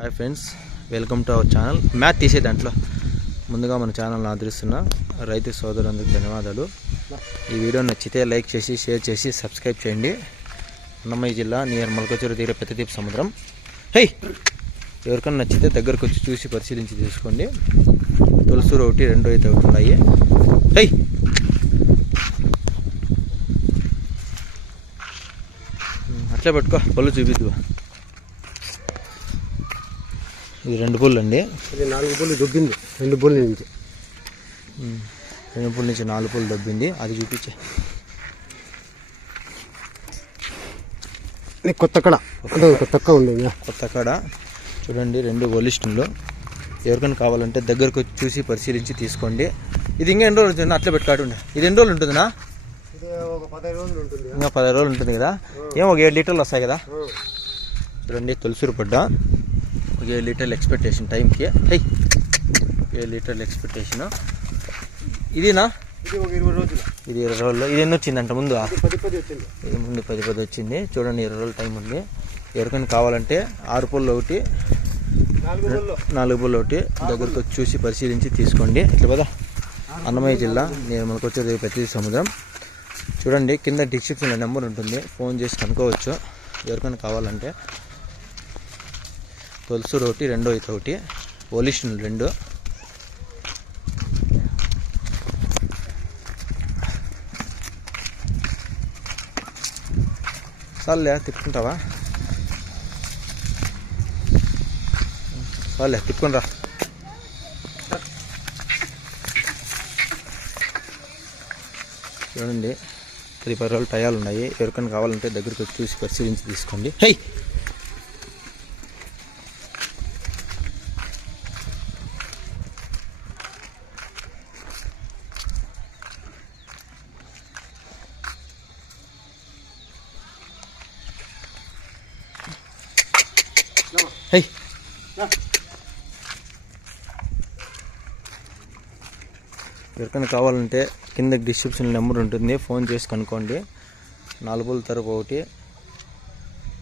Hi friends, welcome to our channel. Math తీసే దాంట్లో ముందుగా మన ఛానల్ని ఆదరిస్తున్న రైతు సోదరులందరికీ ధన్యవాదాలు. ఈ వీడియో నచ్చితే లైక్ చేసి షేర్ చేసి సబ్స్క్రైబ్ చేయండి. అన్నమయ్య జిల్లా నియర్ మల్కచూరు తీర పెద్దదీప్ సముద్రం. ఎవరికైనా నచ్చితే దగ్గరకు వచ్చి చూసి పరిశీలించి తీసుకోండి. తులసూరు 1, 2 అయితే ఒకటి ఉన్నాయి. అట్లే పట్టుకో, పళ్ళు చూపిద్దు. ఇది 2 పూలు అండి. ఇది 4 పూలు దొబ్బింది. 2 పూల నుంచి 2 పూల నుంచి 4 పూలు దొబ్బింది. అది చూపించే కొత్త కడ ఉంది. కొత్త కాడ చూడండి, 2 ఒలిస్టులు. ఎవరికైనా కావాలంటే దగ్గరకు వచ్చి చూసి పరిశీలించి తీసుకోండి. ఇది ఇంకా ఎన్ని రోజులు ఉంటుంది? అట్లా పెట్టుకాటుండే. ఇది ఎన్ని రోజులు ఉంటుందినా? ఇంకా 10 రోజులు ఉంటుంది కదా. ఏమో ఒక 7 లీటర్లు వస్తాయి కదా. చూడండి, తులసూరు పడ్డ ఒక 7 లీటర్లు ఎక్స్పెక్టేషన్ టైంకి. 7 లీటర్లు ఎక్స్పెక్టేషన్. ఇదినా? ఇది ఒక 20 రోజులు. ఇది 20 రోజుల్లో. ఇది ఎన్ని వచ్చిందంట ముందు? 10 వచ్చింది. ఇది ముందు 10 వచ్చింది. చూడండి, 20 రోజులు టైం ఉంది. ఎవరికైనా కావాలంటే 6 పూలు ఒకటి, 4 పూలు ఒకటి దగ్గరకు వచ్చి చూసి పరిశీలించి తీసుకోండి. ఇట్లా కదా, అన్నమయ్య జిల్లా నేను మనకొచ్చేది పెద్దదీప్ సముద్రం. చూడండి, కింద డిస్క్రిప్షన్లో నెంబర్ ఉంటుంది, ఫోన్ చేసి కనుక్కోవచ్చు ఎవరికైనా కావాలంటే. తులసూరు 1, 2 అయితే ఒకటి, ఒలిషన్ 2. చాలే తిప్పుకుంటావా? చాలే తిప్పుకుని రా. చూడండి, 10 రోజులు టయాలు ఉన్నాయి. ఎవరికైనా కావాలంటే దగ్గరికి వచ్చి చూసి పరిశీలించి తీసుకోండి. ఎవరికైనా కావాలంటే కింద డిస్క్రిప్షన్ నెంబర్ ఉంటుంది, ఫోన్ చేసి కనుక్కోండి. 4 పూల తరపు ఒకటి,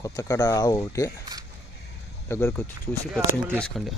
కొత్త కాడ ఆవు ఒకటి దగ్గరకు వచ్చి చూసి పరిశీలించి తీసుకోండి.